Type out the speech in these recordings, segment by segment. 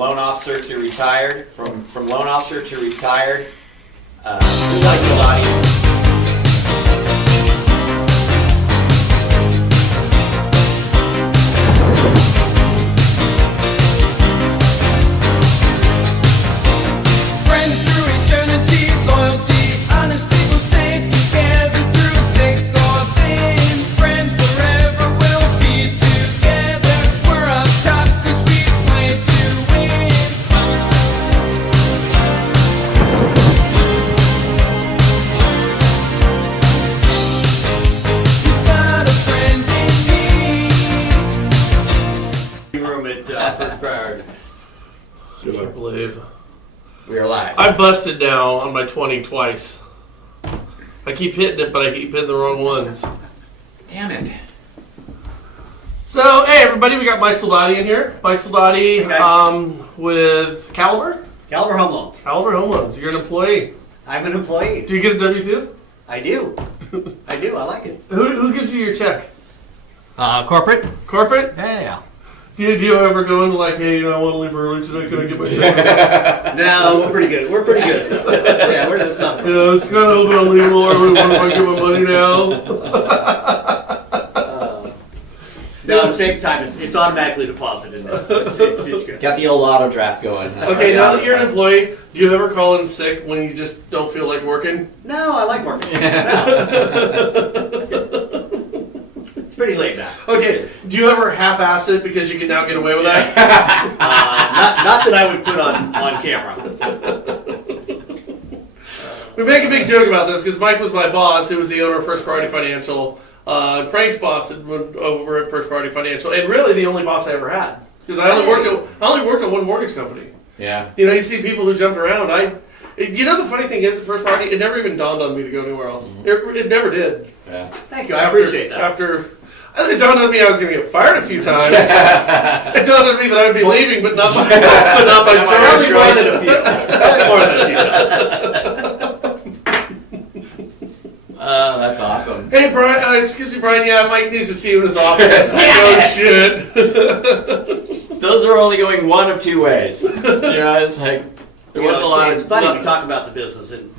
Loan officer to retired, from loan officer to retired. Mike Soldati. I can't believe we are live. I busted now on my 20 twice. I keep hitting it, but I keep hitting the wrong ones. Damn it. So, hey everybody, we got Mike Soldati in here. Mike Soldati, okay. With Caliber Home Loans. Caliber Home Loans. You're an employee. I'm an employee. Do you get a W-2? I do. I do. I like it. Who gives you your check? Corporate. Corporate? Yeah. Do you ever go into like, hey, I want to leave early today, can I get my check? No, we're pretty good. We're pretty good. Yeah, we're just not. It's kind of a little bit illegal. What if I get my money now? No, at the same time, it's automatically deposited. It's good. Got the old auto draft going. Okay, now that you're an employee, do you ever call in sick when you just don't feel like working? No, I like working. No. It's pretty laid back. Okay, do you ever half-ass it because you can now get away with that? Not that I would put on camera. We make a big joke about this because Mike was my boss, who was the owner of First Party Financial. Frank's boss had went over at First Party Financial, and really the only boss I ever had because I only worked at one mortgage company. Yeah. You know, you see people who jumped around. You know, the funny thing is, at First Party, it never even dawned on me to go anywhere else. Mm-hmm. It never did. Yeah. Thank you. I appreciate that. It dawned on me I was going to get fired a few times. It dawned on me that I'd be leaving, but not by choice. More than a few. That's awesome. Hey, Brian. Excuse me, Brian. Yeah, Mike needs to see you in his office. Oh, shit. Those are only going one of two ways. You know, it's like, there wasn't a lot of... It's funny, we talk about the business, and,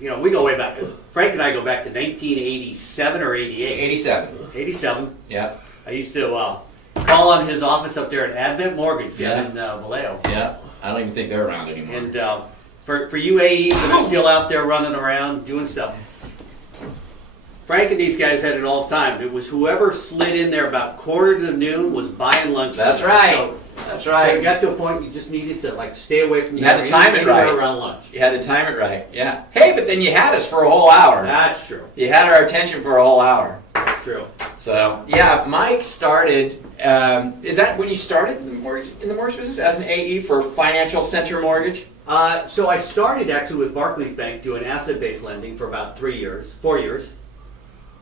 you know, we go way back. Frank and I go back to 1987 or 88. 87. 87. Yeah. I used to call on his office up there at Advent Mortgage in Vallejo. Yeah. I don't even think they're around anymore. And for you AEs that are still out there running around doing stuff, Frank and these guys had it all the time. It was whoever slid in there about quarter to noon was buying lunch. That's right. That's right. So you got to a point you just needed to like stay away from. You had to time it right around lunch. You had to time it right. Yeah. Hey, but then you had us for a whole hour. That's true. You had our attention for a whole hour. That's true. So yeah, Mike started. Is that when you started in the mortgage business as an AE for Financial Center Mortgage? So I started actually with Barclays Bank doing asset-based lending for about 4 years.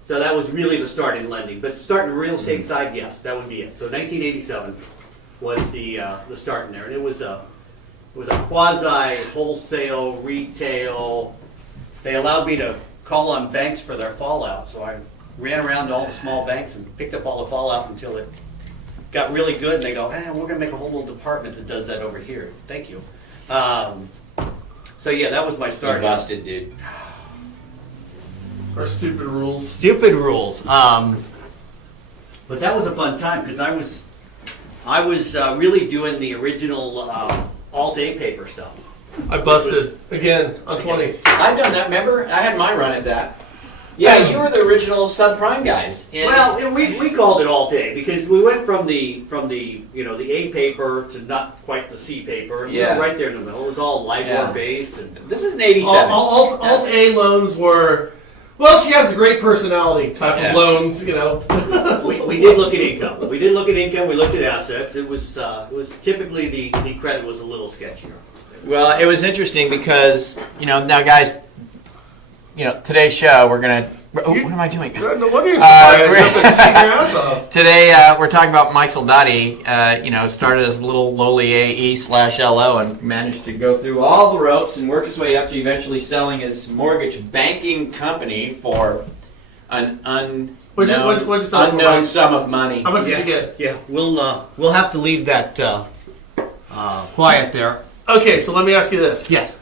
So that was really the start in lending. But starting the real estate side, yes, that would be it. So 1987 was the start in there, and it was a quasi wholesale retail. They allowed me to call on banks for their fallout, so I ran around to all the small banks and picked up all the fallout until it got really good. And they go, we're going to make a whole little department that does that over here. Thank you. So yeah, that was my start. You're busted, dude. Our stupid rules. Stupid rules. But that was a fun time because I was really doing the original Alt-A paper stuff. I busted again on 20. I've done that. Remember, I had my run at that. Yeah, you were the original subprime guys. Well, we called it Alt-A because we went from the the A paper to not quite the C paper. And we were right there in the middle. It was all LIBOR based. And this is an 87. Alt-A loans were. Well, she has a great personality type of loans, you know. we did look at income. We looked at assets. It was typically the credit was a little sketchier. Well, it was interesting because, now guys, today's show we're going to... what am I doing? No wonder you're so Today we're talking about Mike Soldati. Started as a little lowly AE/LO and managed to go through all the ropes and work his way up to eventually selling his mortgage banking company for an unknown sum of money. How much did you get? Yeah, we'll have to leave that quiet there. Okay, so let me ask you this. Yes.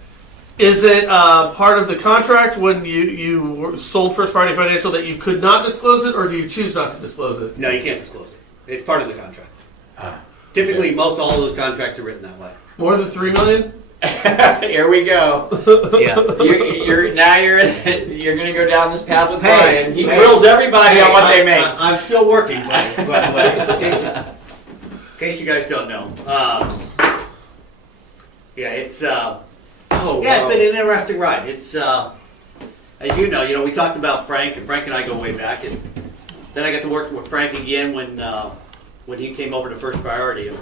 Is it part of the contract when you sold First Party Financial that you could not disclose it, or do you choose not to disclose it? No, you can't disclose it. It's part of the contract. Typically, most all of those contracts are written that way. More than $3 million? Here we go. Yeah. You're going to go down this path with Hey, Brian. He hey, grills everybody on what they make. I'm still working, but in case you guys don't know. Yeah, it's it's been an interesting ride. It's as you know, we talked about Frank, and Frank and I go way back, and then I got to work with Frank again when he came over to First Priority. And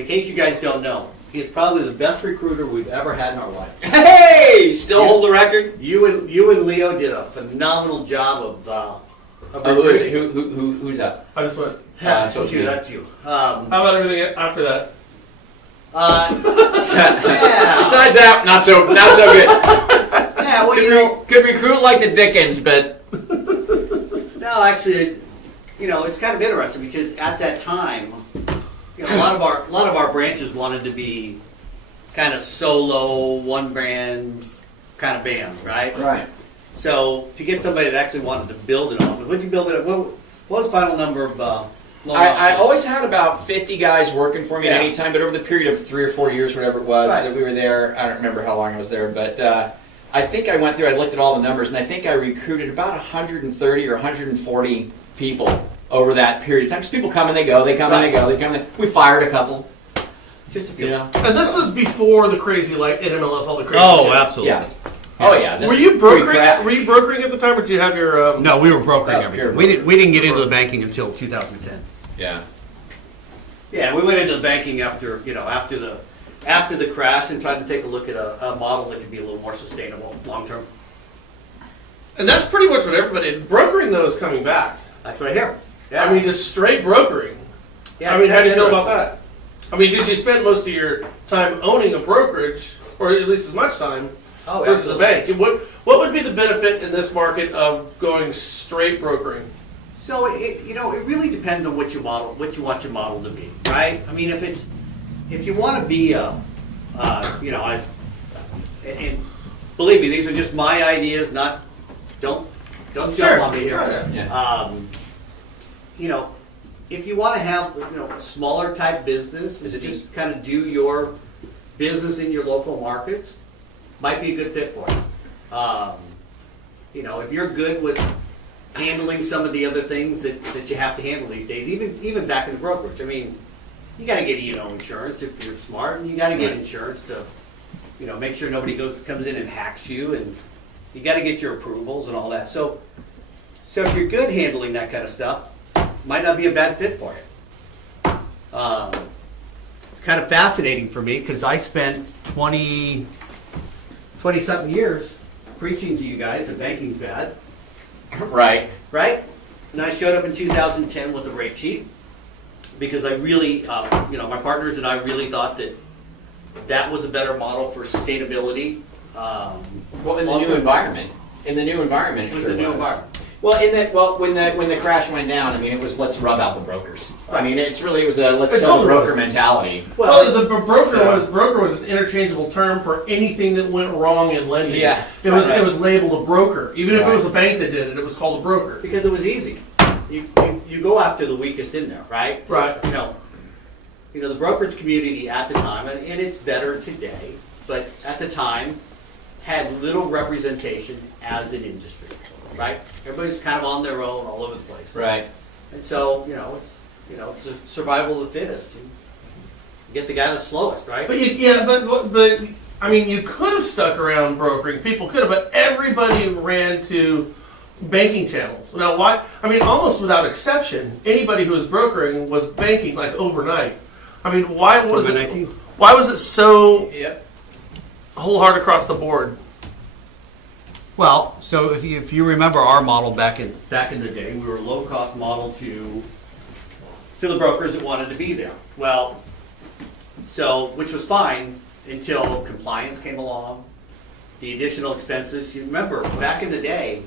in case you guys don't know, he is probably the best recruiter we've ever had in our life. Hey, still hold the record. You and Leo did a phenomenal job of Who is it? recruiting. Who's up? I just went. That's you. That's you. How about everything after that? Yeah. Besides that, not so good. Yeah. Well, Could recruit like the Dickens, but no, actually, it's kind of interesting because at that time, a lot of our branches wanted to be kind of solo, one brand kind of band, right? right. So to get somebody that actually wanted to build an office, what did you build it at? What was the final number of loan I officers? always had about 50 guys working for me at Yeah. any time, but over the period of 3 or 4 years, whatever it was, Right. that we were there, I don't remember how long I was there, but I think I went through, I looked at all the numbers, and I think I recruited about 130 or 140 people over that period of time. Because people come and they go, they come and they go, they come and we fired a couple. Just a few. You know? And this was before the crazy, like in MLS, all the crazy shit. Absolutely. Yeah. Oh yeah. this Were is you brokering? pre-crap. Were you brokering at the time, or did you have your? No, we were brokering That was everything. pure We didn't get into the banking until 2010. Yeah. Yeah, we went into the banking after the crash and tried to take a look at a model that could be a little more sustainable long term. And that's pretty much what everybody. Brokering though is coming back. That's what I hear. Yeah. I mean, just straight brokering. Yeah, I mean, how do you feel interesting. about that? I mean, because you spend most of your time owning a brokerage, or at least as much time, Oh, versus a absolutely. bank. And what would be the benefit in this market of going straight brokering? So it really depends on what you want your model to be, right? I mean, if you want to be and believe me, these are just my ideas, not don't jump on me here. Sure. Yeah. If you want to have a smaller type business, Is it just kind of do your business in your local markets, might be a good fit for you. If you're good with handling some of the other things that you have to handle these days, even back in the brokerage. I mean, you got to get E&O insurance if you're smart, and you got to get insurance to make sure nobody comes in and hacks you, and you got to get your approvals and all that. So if you're good handling that kind of stuff, might not be a bad fit for you. It's kind of fascinating for me because I spent 20-something years preaching to you guys that banking's bad, Right. right? And I showed up in 2010 with a rate sheet because I really, my partners and I really thought that was a better model for sustainability. Well, in the new environment. In the new environment. It was sure the new was. environment. Well, when the crash went down, I mean, it was let's rub out the brokers. I mean, it was a let's It kill the totally broker was. mentality. Well, the broker So- was an interchangeable term for anything that went wrong in lending. Yeah. It was Right. it was labeled a broker. Even if it Right. was a bank that did it, it was called a broker. Because it was easy. You go after the weakest in there, right? Right. The brokerage community at the time, and it's better today, but at the time had little representation as an industry, right? Everybody's kind of on their own all over the place. Right. And so, it's a survival of the fittest. You get the guy that's slowest, right? But I mean, you could have stuck around brokering. People could have, but everybody ran to banking channels. Now, why? I mean, almost without exception, anybody who was brokering was banking like overnight. I mean, why was it? COVID-19? Why was it so Yep. whole-hard across the board? Well, so if you remember our model back in the day, we were a low cost model to the brokers that wanted to be there. Well, which was fine until compliance came along, the additional expenses. You remember back in the day,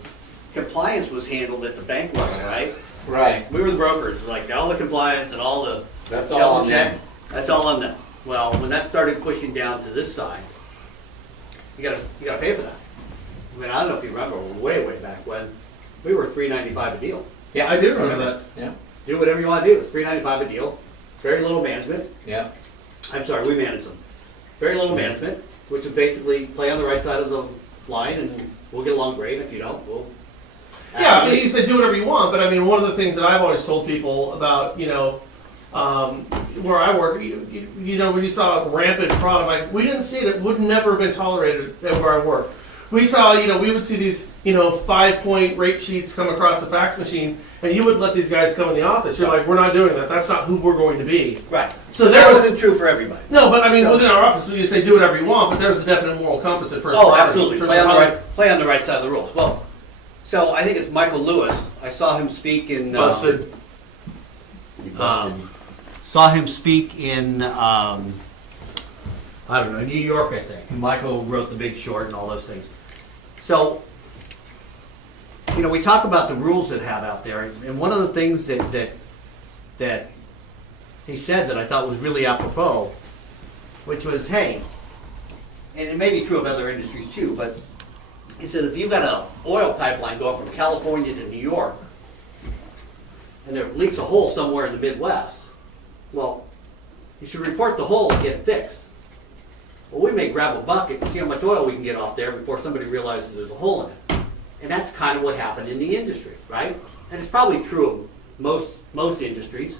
compliance was handled at the bank level, right? Right. We were the brokers, like all the compliance and all the That's all on them. checks. That's all on them. Well, when that started pushing down to this side, you gotta pay for that. I mean, I don't know if you remember, way back when, we were $3.95 a deal. Yeah, I do remember that. Yeah, Do whatever you want to do. It's $3.95 a deal. Very little management. yeah. I'm sorry, we manage them. Very little management, which is basically play on the right side of the line and we'll get along great. If you don't, we'll. Yeah, I mean, you said do whatever you want, but I mean, one of the things that I've always told people about, where I work, you know, when you saw rampant fraud, I'm like, we didn't see it. It would never have been tolerated at where I work. We saw, we would see these, 5-point rate sheets come across a fax machine, and you would let these guys come in the office. You're like, we're not doing that. That's not who we're going to be. Right. So that wasn't true for everybody. No, but I mean, within our office, you say do whatever you want, but there's a definite moral compass at first. Oh, absolutely. Play on the right side of the rules. Well, so I think it's Michael Lewis. I saw him speak in. Busted. Saw him speak in. I don't know, New York, I think. Michael wrote The Big Short and all those things. So, we talk about the rules that have out there, and one of the things that he said that I thought was really apropos, which was, hey, and it may be true of other industries too, but he said if you've got an oil pipeline going from California to New York, and there leaks a hole somewhere in the Midwest, well, you should report the hole and get it fixed. Well, we may grab a bucket and see how much oil we can get off there before somebody realizes there's a hole in it. And that's kind of what happened in the industry, right? And it's probably true of most industries,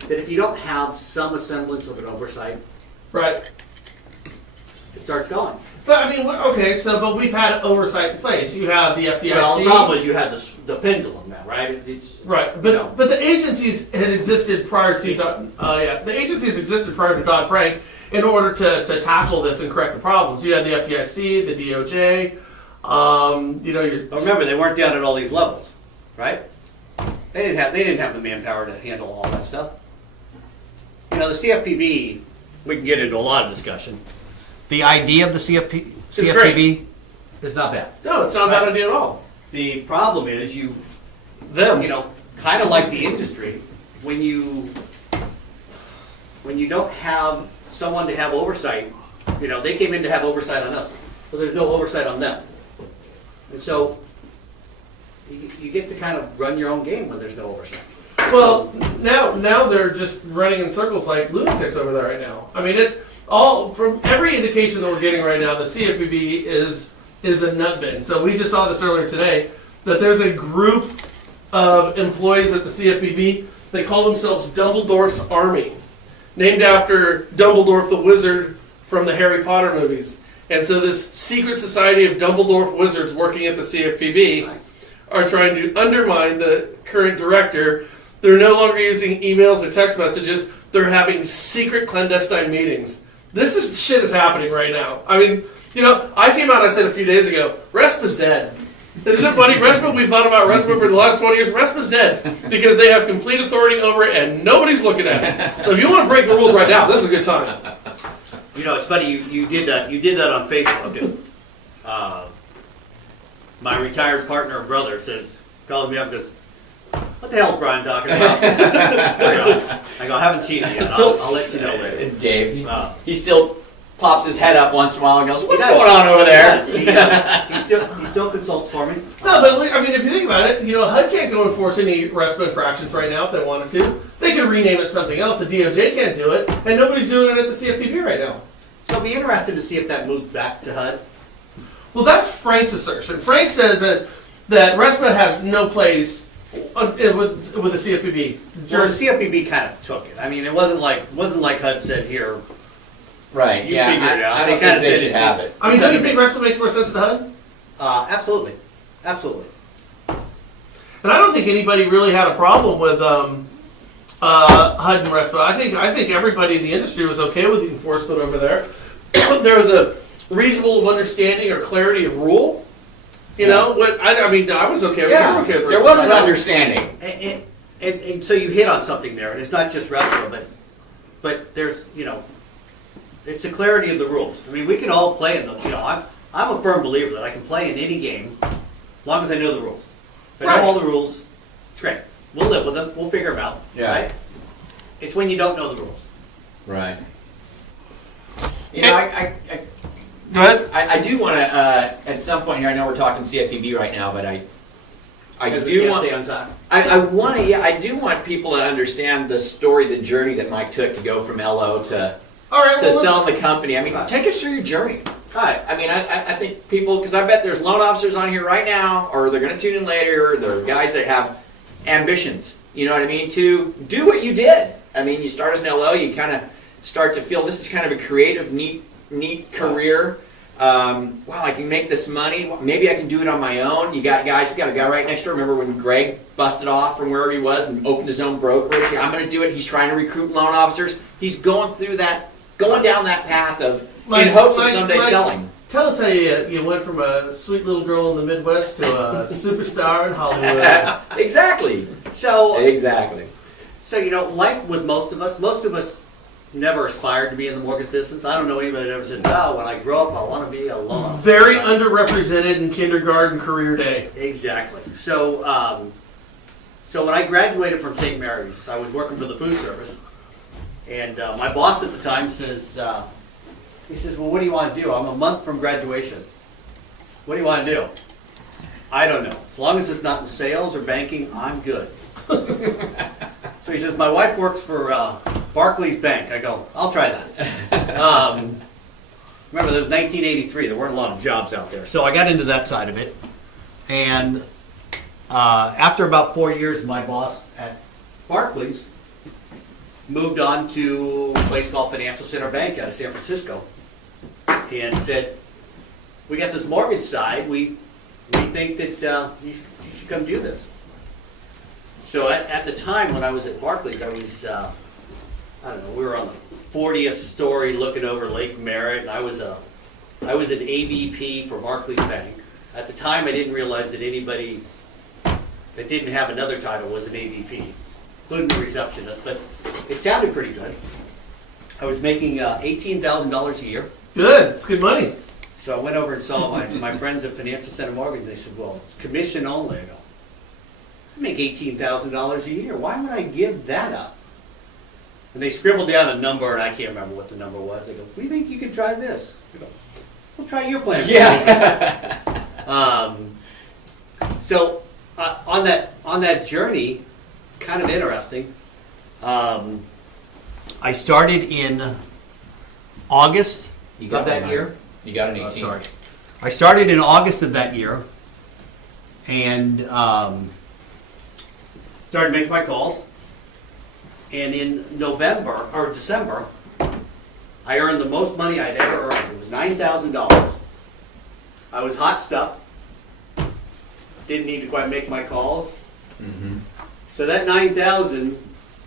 that if you don't have some semblance of an oversight, Right. it starts going. But I mean, okay, but we've had oversight in place. You have the FDIC. Well, the problem is you had the pendulum now, right? Right, but the agencies had existed prior to the agencies existed prior to Dodd-Frank in order to tackle this and correct the problems. You had the FDIC, the DOJ. Remember, they weren't down at all these levels, right? They didn't have the manpower to handle all that stuff. The CFPB, we can get into a lot of discussion. The idea of the CFPB is not bad. No, it's not a bad idea at all. The problem is kind of like the industry, when you don't have someone to have oversight, they came in to have oversight on us, but there's no oversight on them. And so you get to kind of run your own game when there's no oversight. Well, now they're just running in circles like lunatics over there right now. I mean, it's all from every indication that we're getting right now. The CFPB is a nut bin. So we just saw this earlier today that there's a group of employees at the CFPB. They call themselves Dumbledore's Army, named after Dumbledore the wizard from the Harry Potter movies. And so this secret society of Dumbledore wizards working at the CFPB are trying to undermine the current director. They're no longer using emails or text messages. They're having secret clandestine meetings. Shit is happening right now. I mean, I came out and I said a few days ago, RESPA's dead. Isn't it funny? RESPA, we've thought about RESPA for the last 20 years. RESPA's dead because they have complete authority over it and nobody's looking at it. So if you want to break the rules right now, this is a good time. It's funny, you did that on Facebook. My retired partner and brother calls me up and goes, what the hell is Brian talking about? I go, I haven't seen it yet. I'll let you know later. Dave, he still pops his head up once in a while and goes, what's going on over there? He still consults for me. No, but I mean, if you think about it, HUD can't go enforce any RESPA infractions right now if they wanted to. They could rename it something else. The DOJ can't do it, and nobody's doing it at the CFPB right now. So I'll be interested to see if that moves back to HUD. Well, that's Frank's assertion. Frank says that RESPA has no place with the CFPB. Well, the CFPB kind of took it. I mean, it wasn't like HUD said here. Right. You figure it out. I don't think they should have it. I mean, don't you think RESPA makes more sense than HUD? Absolutely. And I don't think anybody really had a problem with HUD and RESPA. I think everybody in the industry was okay with the enforcement over there. There was a reasonable understanding or clarity of rule. I was okay with it. There was an understanding. And so you hit on something there, and it's not just RESPA, but there's, it's the clarity of the rules. I mean, we can all play in them. I'm a firm believer that I can play in any game as long as I know the rules. If I know all the rules, it's great. We'll live with them. We'll figure them out. Yeah. Right? It's when you don't know the rules. Right. You know, I Go ahead. I do want to, at some point here, I know we're talking CFPB right now, but I Because we do can't want, stay on time. I want to, yeah, I do want people to understand the story, the journey that Mike took to go from LO to All right. Well, selling the company. I mean, Right. take us through your journey. All right. I mean, I think people, because I bet there's loan officers on here right now, or they're going to tune in later, there are guys that have ambitions, you know what I mean, to do what you did. I mean, you start as an LO, you kind of start to feel this is kind of a creative, neat career. Wow, I can make this money. Maybe I can do it on my own. You got guys, we got a guy right next door. Remember when Greg busted off from wherever he was and opened his own brokerage? Yeah, I'm going to do it. He's trying to recruit loan officers. He's going through that, going down that path of, in hopes of someday selling. Tell us how you went from a sweet little girl in the Midwest to a superstar in Hollywood. Exactly. Exactly. So, you know, like with most of us never aspired to be in the mortgage business. I don't know anybody that ever said, oh, when I grow up, I want to be a loan officer. Very underrepresented in kindergarten career day. Exactly. So, so when I graduated from St. Mary's, I was working for the food service. And my boss at the time says, he says, well, what do you want to do? I'm a month from graduation. What do you want to do? I don't know. As long as it's not in sales or banking, I'm good. So he says, my wife works for Barclays Bank. I go, I'll try that. Remember, it was 1983. There weren't a lot of jobs out there. So I got into that side of it. And after about 4 years, my boss at Barclays moved on to a place called Financial Center Bank out of San Francisco and said, we got this mortgage side. We think that you should come do this. So at the time when I was at Barclays, I was, I don't know, we were on the 40th story looking over Lake Merritt. And I was an AVP for Barclays Bank. At the time, I didn't realize that anybody that didn't have another title was an AVP, including the receptionist, but it sounded pretty good. I was making $18,000 a year. Good. It's good money. So I went over and saw my friends at Financial Center Mortgage. They said, well, it's commission only. I go, I make $18,000 a year. Why would I give that up? And they scribbled down a number, and I can't remember what the number was. They go, we think you could try this. I go, we'll try your plan. Yeah. So on that journey, kind of interesting. I started in August of that year. You got an 18. Sorry. I started in August of that year and started making my calls. And in November or December, I earned the most money I'd ever earned. It was $9,000. I was hot stuff. Didn't need to quite make my calls. Mm-hmm. So that $9,000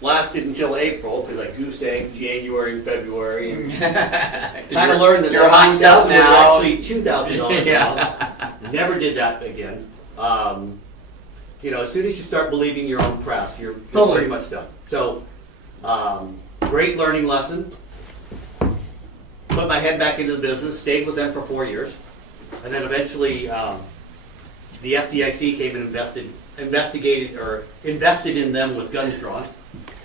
lasted until April because I goose egged January and February. And kind of learned that you're hot $9,000 stuff was now. actually $2,000 Yeah. now. Never did that again. You know, as soon as you start believing your own press, you're Totally. pretty much done. So, great learning lesson. Put my head back into the business, stayed with them for 4 years, and then eventually the FDIC came and invested in them with guns drawn.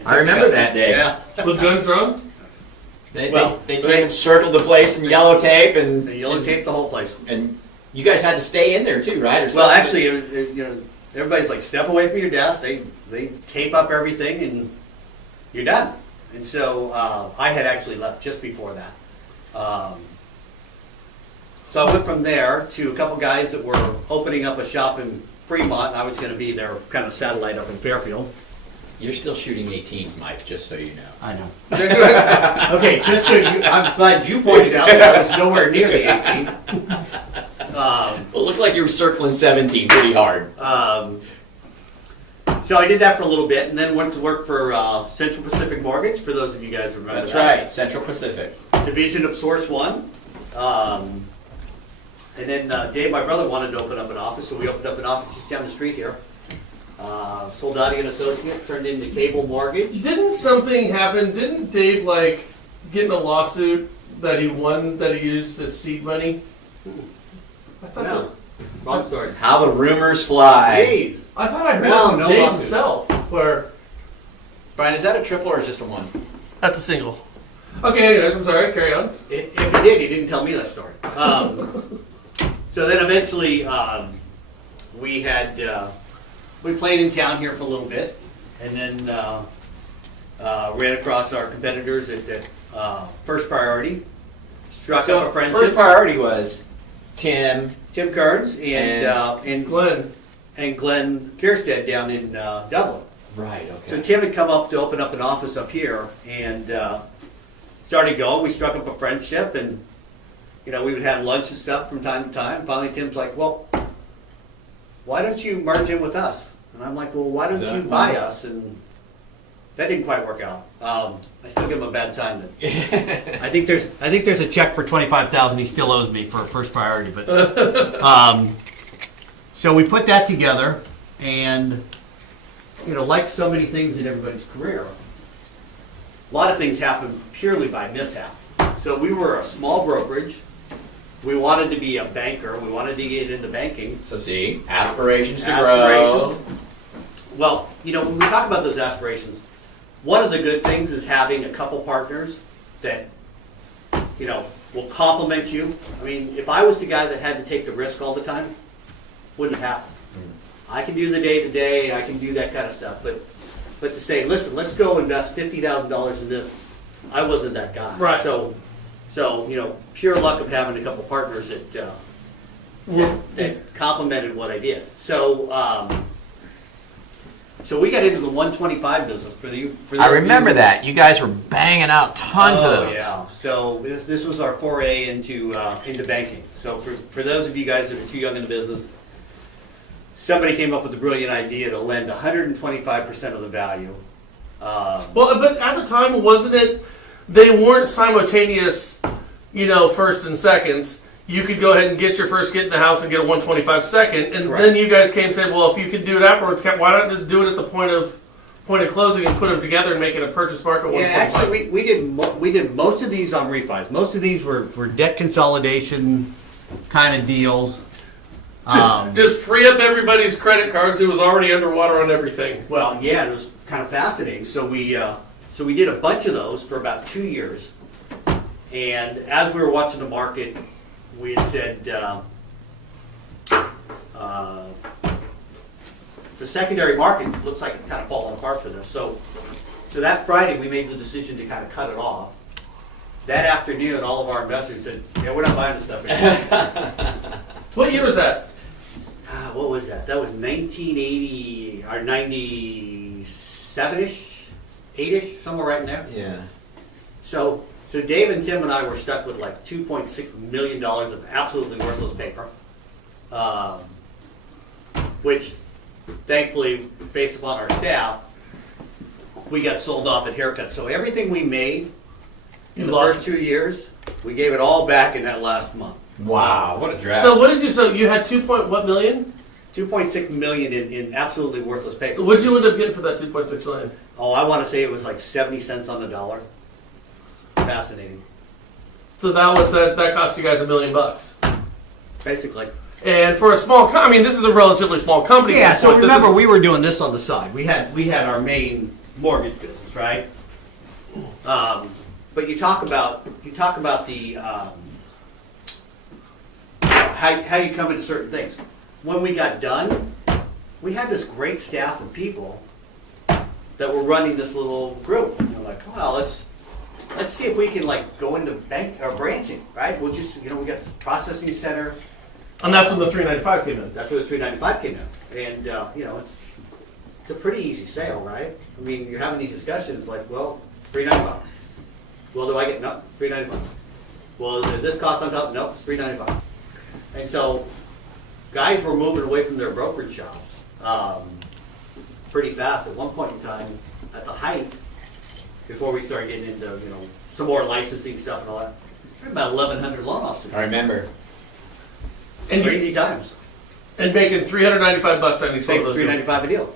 I remember that day. Yeah. With guns drawn? They Well, came and circled the place in yellow tape, and They yellow taped the whole place. and you guys had to stay in there too, right? Or Well, something? actually, you know, everybody's like, step away from your desk. They tape up everything, and you're done. And so I had actually left just before that. So I went from there to a couple guys that were opening up a shop in Fremont. I was going to be their kind of satellite up in Fairfield. You're still shooting 18s, Mike, just so you know. I know. Okay, just so I'm glad you pointed out that I was nowhere near the 18. Well, it looked like you were circling 17 pretty hard. So I did that for a little bit, and then went to work for Central Pacific Mortgage. For those of you guys who remember That's that. right, Central Pacific. Division of Source One. And then Dave, my brother, wanted to open up an office, so we opened up an office just down the street here. Soldati and Associates turned into Cable Mortgage. Didn't something happen? Didn't Dave get in a lawsuit that he won that he used as seed money? I thought No, wrong story. How the rumors fly. Please. I thought I heard No, from no Dave lawsuit. himself. Where Brian, is that a triple or just a one? that's a single. Okay, anyways, I'm sorry, carry on. If he did, he didn't tell me that story. So then eventually, we played in town here for a little bit, and then ran across our competitors at First Priority. Struck up a friendship. First priority was Tim Kearns and Glenn. Glenn Kierstead down in Dublin. Right, So Tim had come up to open up an office up here and started going. We struck up a friendship, and we would have lunch and stuff from time to time. Finally, Tim's like, "Well, why don't you merge in with us?" And I'm like, "Well, why don't you buy us?" And that didn't quite work out. I still give him a bad time. I think there's a check for $25,000 he still owes me for First Priority, but so we put that together, and like so many things in everybody's career, a lot of things happen purely by mishap. So we were a small brokerage. We wanted to be a banker. We wanted to get into banking. So see, aspirations to grow. Well, when we talk about those aspirations, one of the good things is having a couple partners that, will compliment you. I mean, if I was the guy that had to take the risk all the time, wouldn't have happened. I can do the day-to-day, I can do that kind of stuff, but to say, listen, let's go invest $50,000 in this, I wasn't that guy. Right. So pure luck of having a couple partners that complimented what I did. So we got into the 125 business for the. I remember that. You guys were banging out tons of those. Yeah. So this was our foray into banking. So for those of you guys that are too young in the business, somebody came up with the brilliant idea to lend 125% of the value. Well, but at the time, wasn't it? They weren't simultaneous, first and seconds. You could go ahead and get your first get in the house and get a 125 second, and Correct. then you guys came and said, well, if you could do it afterwards, why not just do it at the point of closing and put them together and make it a purchase market? Yeah, actually, we did most of these on refis. Most of these were debt consolidation kind of deals. Just free up everybody's credit cards who was already underwater on everything. Well, yeah, it was kind of fascinating. So we did a bunch of those for about 2 years, and as we were watching the market, we had said the secondary market looks like it's kind of falling apart for this. So that Friday we made the decision to kind of cut it off. That afternoon, all of our investors said, "Yeah, we're not buying this stuff anymore." What year was that? What was that? That was 1980 or 97-ish, 8-ish, somewhere right in there. Yeah. So Dave and Tim and I were stuck with like $2.6 million of absolutely worthless paper, which thankfully, based upon our staff, we got sold off at haircuts. So everything we made in the first 2 years, we gave it all back in that last month. Wow, what a drag. So so you had what million? 2.6 million in absolutely worthless paper. What'd you end up getting for that 2.6 million? Oh, I want to say it was like 70 cents on the dollar. Fascinating. So that cost you guys $1 million. Basically. And for a small this is a relatively small company. Yeah, at this so point. remember we were doing this on the side. We had our main mortgage business, right? But you talk about the how you come into certain things. When we got done, we had this great staff of people that were running this little group. And we're like, well, let's see if we can go into bank or branching, right? We'll just we got the processing center. And that's when the 395 came in. That's where the 395 came in, and it's a pretty easy sale, right? I mean, you're having these discussions like, well, 395. Well, do I get no 395? Well, does this cost on top? No, it's 395. And so, guys were moving away from their brokerage shops pretty fast. At one point in time, at the height, before we started getting into some more licensing stuff and all that, there were about 1,100 loan officers. I remember. And Crazy times. And making $395 on each one of those. $395 a deal.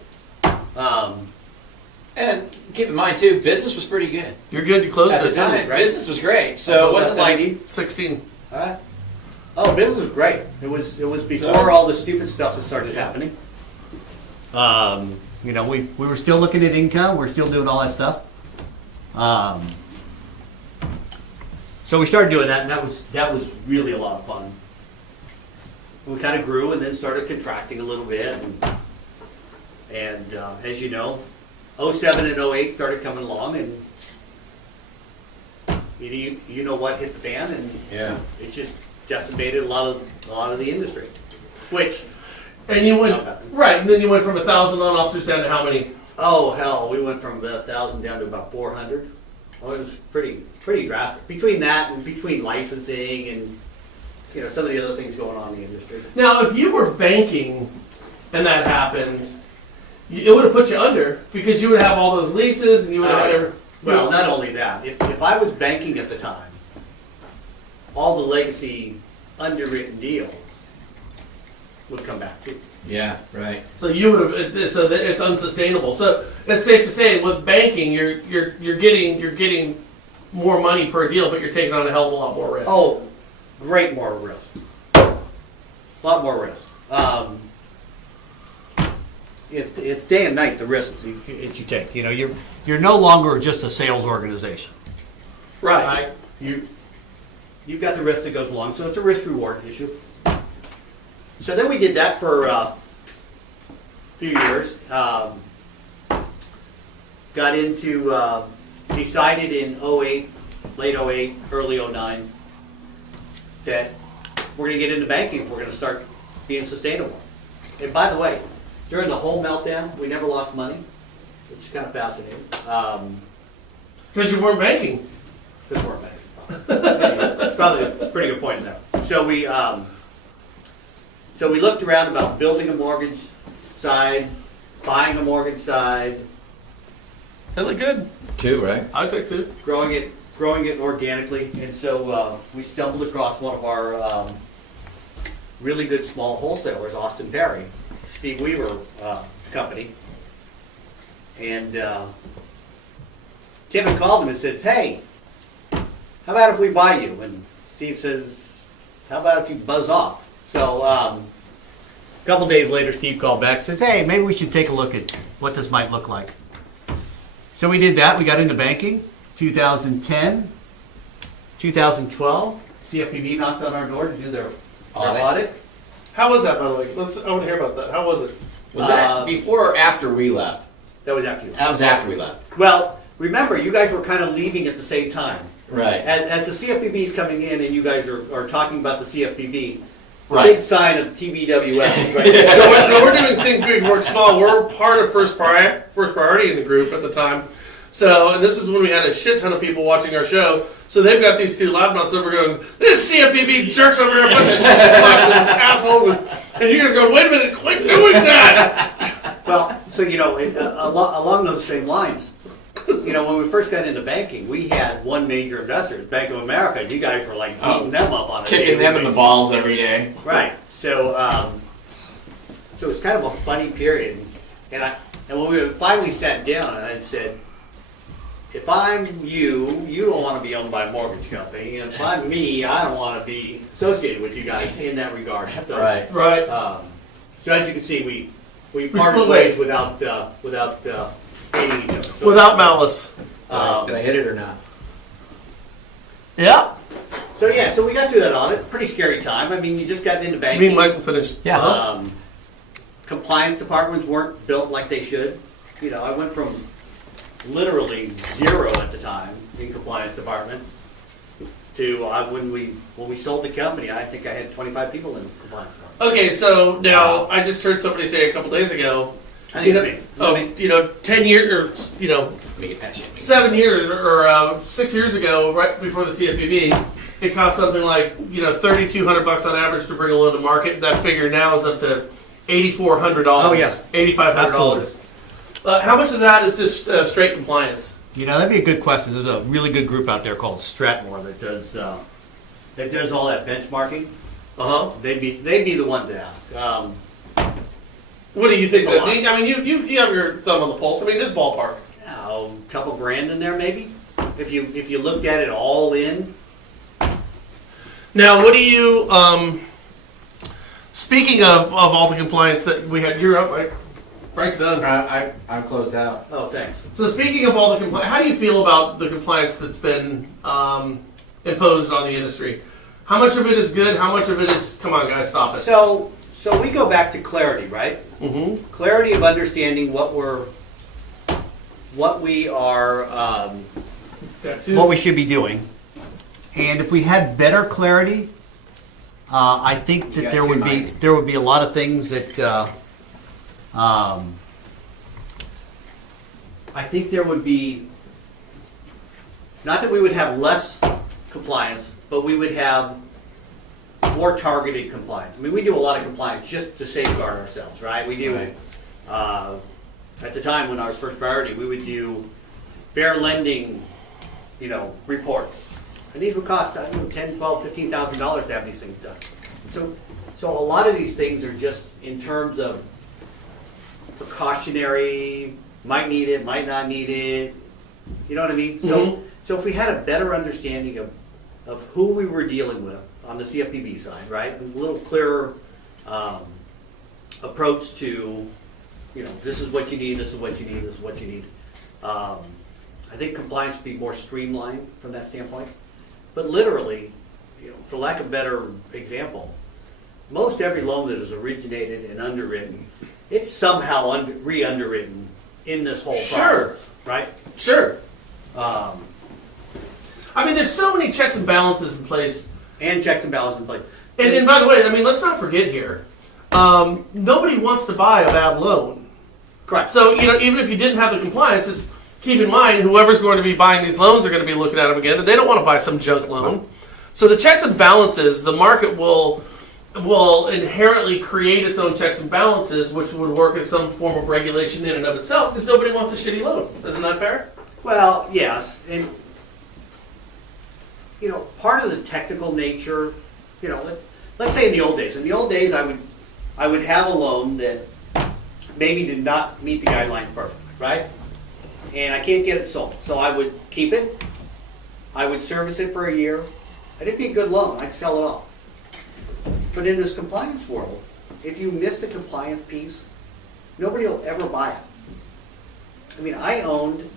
And keep in mind too, business was pretty good. You're good. You closed At it the time, right? business was great. So it wasn't like 16. All right. Oh, business was great. It was before all the stupid stuff that started happening. We were still looking at income. We're still doing all that stuff. So we started doing that, and that was really a lot of fun. We kind of grew and then started contracting a little bit, and as you know, 07 and 08 started coming along, and you know what hit the fan, and Yeah. it just decimated a lot of the industry. Which, And you went right, and then you went from 1,000 loan officers down to how many? oh hell, we went from about 1,000 down to about 400. Oh, it was pretty drastic. Between that and between licensing and some of the other things going on in the industry. Now, if you were banking and that happened, it would have put you under because you would have all those leases and you would have. Well, not only that. If I was banking at the time, all the legacy underwritten deals would come back too. Yeah, right. So you would have. So it's unsustainable. So it's safe to say with banking, you're getting more money per deal, but you're taking on a hell of a lot more risk. Oh, great more risk. A lot more risk. It's day and night the risk that you take. You're no longer just a sales organization. right. You've got the risk that goes along, so it's a risk reward issue. So then we did that for a few years. Got into, decided in 08, late 08, early 09, that we're going to get into banking if we're going to start being sustainable. And by the way, during the whole meltdown, we never lost money, which is kind of fascinating. Because you weren't banking. Because we're banking. Probably a pretty good point there. So we looked around about building a mortgage side, buying a mortgage side, They look good. 2, right? I took 2. growing it organically, and so we stumbled across one of our really good small wholesalers, Austin Perry, Steve Weaver company, and Tim had called him and says, "Hey, how about if we buy you?" And Steve says, "How about if you buzz off?" So a couple days later, Steve called back and says, "Hey, maybe we should take a look at what this might look like." So we did that. We got into banking. 2010, 2012, CFPB knocked on our door to do their audit. How was that, by the way? I want to hear about that. How was it? Was that before or after we left? That was after you. That was after we left. Well, remember, you guys were kind of leaving at the same time. Right. As the CFPB is coming in and you guys are talking about the CFPB, Right. big sign of TBWS. So we're doing Think Big, Work Small. We're part of First Priority in the group at the time. So, and this is when we had a shit ton of people watching our show. So they've got these 2 loudmouths over going, "This CFPB jerks over here, a bunch of sluts and assholes," and you guys going, "Wait a minute, quit doing that!" Well, so along those same lines, when we first got into banking, we had one major investor, Bank of America, and you guys were like beating them up on it. Kicking them in the balls every day. Right. So so it's kind of a funny period, and when we finally sat down, and I said, if I'm you, you don't want to be owned by a mortgage company, and if I'm me, I don't want to be associated with you guys in that regard. So, Right. Right. So as you can see, we split parted ways. ways without hating each other. So, Without malice. Did I hit it or not? Yeah. So we got through that audit. Pretty scary time. I mean, you just got into Me banking. and Michael finished. Yeah. Compliance departments weren't built like they should. I went from literally 0 at the time in compliance department to when we sold the company, I think I had 25 people in compliance department. Okay, so now I just heard somebody say a couple days ago, I think it's me. 10 years, or, Let me get past you. 7 years or 6 years ago, right before the CFPB, it cost something like $3,200 on average to bring a loan to market. That figure now is up to $8,400. Oh, yeah. $8,500. How much of that is just straight compliance? That'd be a good question. There's a really good group out there called Stratmore that does all that benchmarking. They'd be the one to ask. What do you think? It's a lot. I mean, you have your thumb on the pulse. I mean, just ballpark. A couple grand in there maybe. If you looked at it all in. Now, what do you? Speaking of all the compliance that we had, you're up, right? Frank's done. I'm closed out. Oh, thanks. So speaking of all the compliance, how do you feel about the compliance that's been imposed on the industry. How much of it is good? How much of it is, come on guys, stop it? So we go back to clarity, right? Mm-hmm. Clarity of understanding what we are, what we should be doing. And if we had better clarity, I think that there would be a lot of things that I think there would be, not that we would have less compliance, but we would have more targeted compliance. I mean, we do a lot of compliance just to safeguard ourselves, right? We do, Right. At the time when I was first priority, we would do fair lending, reports. And these would cost, $10,000, $12,000, $15,000 to have these things done. So a lot of these things are just in terms of precautionary, might need it, might not need it. You know what I mean? Mm-hmm. So if we had a better understanding of who we were dealing with on the CFPB side, right? A little clearer approach to, this is what you need, this is what you need, this is what you need. I think compliance would be more streamlined from that standpoint. But literally, for lack of a better example, most every loan that is originated and underwritten, it's somehow re-underwritten in this whole process, right? Sure. I mean, there's so many checks and balances in place. And checks and balances in place. And by the way, let's not forget here, nobody wants to buy a bad loan. Correct. So, even if you didn't have the compliance, just keep in mind, whoever's going to be buying these loans are going to be looking at them again, and they don't want to buy some junk loan. So the checks and balances, the market will inherently create its own checks and balances, which would work as some form of regulation in and of itself, because nobody wants a shitty loan. Isn't that fair? Well, yes, and part of the technical nature, let's say in the old days. In the old days, I would have a loan that maybe did not meet the guidelines perfectly, right? And I can't get it sold, so I would keep it. I would service it for a year, and it'd be a good loan. I'd sell it off. But in this compliance world, if you miss the compliance piece, nobody will ever buy it. I mean, I owned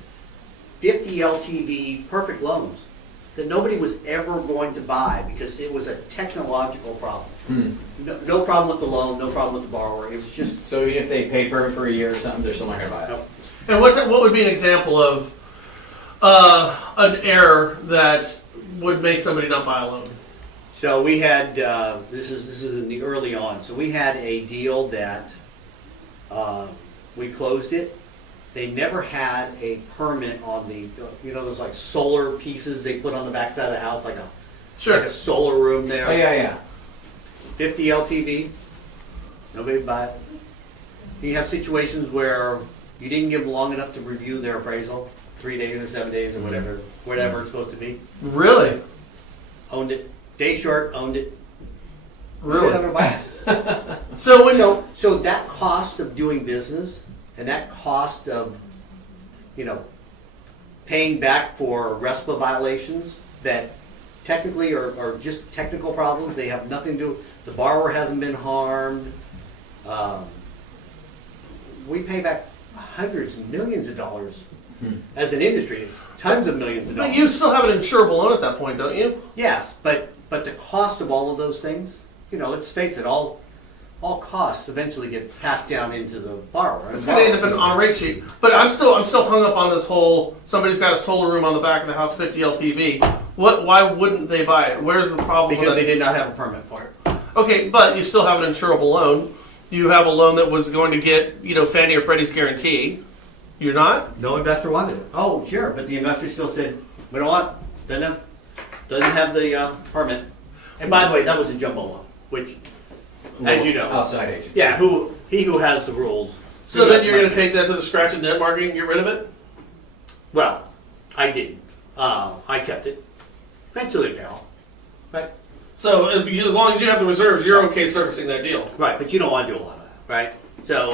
50 LTV perfect loans that nobody was ever going to buy because it was a technological problem. No problem with the loan, no problem with the borrower. It was just... So even if they pay permit for a year or something, they're still not going to buy it. No. And what would be an example of an error that would make somebody not buy a loan? So we had, this is in the early on, so we had a deal that we closed it. They never had a permit on the, those like solar pieces they put on the backside of the house, like a solar room there. Oh, yeah. 50 LTV, nobody would buy it. You have situations where you didn't give them long enough to review their appraisal, 3 days or 7 days or whatever it's supposed to be. Really? Owned it. Day short, owned it. Really? Nobody would ever buy it. So that cost of doing business and that cost of, paying back for RESPA violations that technically are just technical problems, they have nothing to do, the borrower hasn't been harmed. We pay back hundreds of millions of dollars as an industry, tons of millions of dollars. But you still have an insurable loan at that point, don't you? Yes, but the cost of all of those things, let's face it, all costs eventually get passed down into the borrower. It's going to end up on a rate sheet. But I'm still hung up on this whole, somebody's got a solar room on the back of the house, 50 LTV. Why wouldn't they buy it? Where's the problem with Because that? they did not have a permit for it. Okay, but you still have an insurable loan. You have a loan that was going to get, Fannie or Freddie's guarantee. You're not? No investor wanted it. Oh, sure, but the investor still said, we don't want, doesn't have the permit. And by the way, that was a jumbo loan, which, as you know, Outside agent. yeah, who has the rules. So then you're going to take that to the scratch and dent market and get rid of it? Well, I didn't. I kept it. Eventually, pal. Right. So as long as you have the reserves, you're okay servicing that deal. Right, but you don't want to do a lot of that, right? So,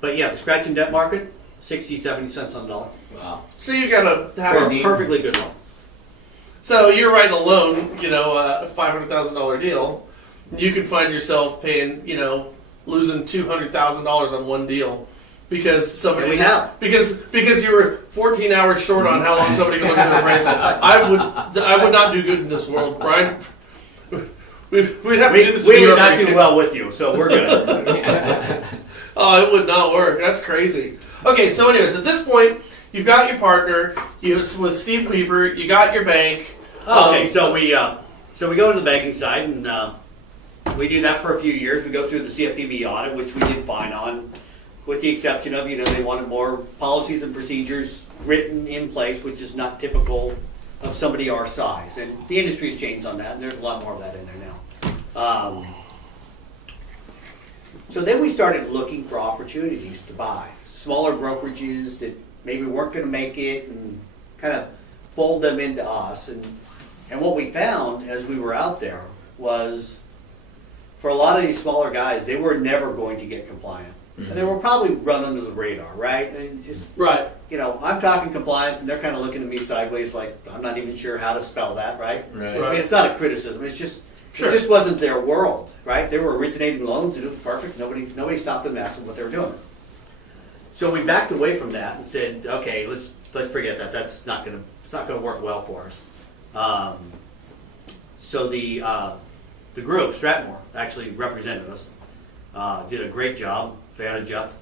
but yeah, the scratch and dent market, 60, 70 cents on the dollar. Wow. So you got to have For a perfectly good loan. So you're writing a loan, a $500,000 deal. You could find yourself paying, losing $200,000 on one deal. because somebody And we have. because you were 14 hours short on how long somebody can look at the appraisal. I would not do good in this world, Brian. We'd have to do this. We would not do well with you, so we're good. Oh, it would not work. That's crazy. Okay, so anyways, at this point, you've got your partner. With Steve Weaver, you got your bank. Okay, so we go to the banking side, and we do that for a few years. We go through the CFPB audit, which we did fine on, with the exception of, they wanted more policies and procedures written in place, which is not typical of somebody our size. And the industry's changed on that, and there's a lot more of that in there now. So then we started looking for opportunities to buy smaller brokerages that maybe weren't going to make it, and kind of fold them into us. And what we found as we were out there was, for a lot of these smaller guys, they were never going to get compliant. And they were probably run under the radar, right? And just, Right. I'm talking compliance, and they're kind of looking at me sideways like, I'm not even sure how to spell that, right? Right. I mean, it's not a criticism. It's just, Sure. it just wasn't their world, right? They were originating loans, and it was perfect. Nobody stopped them asking what they were doing. So we backed away from that and said, okay, let's forget that. It's not gonna work well for us. So the group, Stratmore, actually represented us. Did a great job. Diana, Jeff.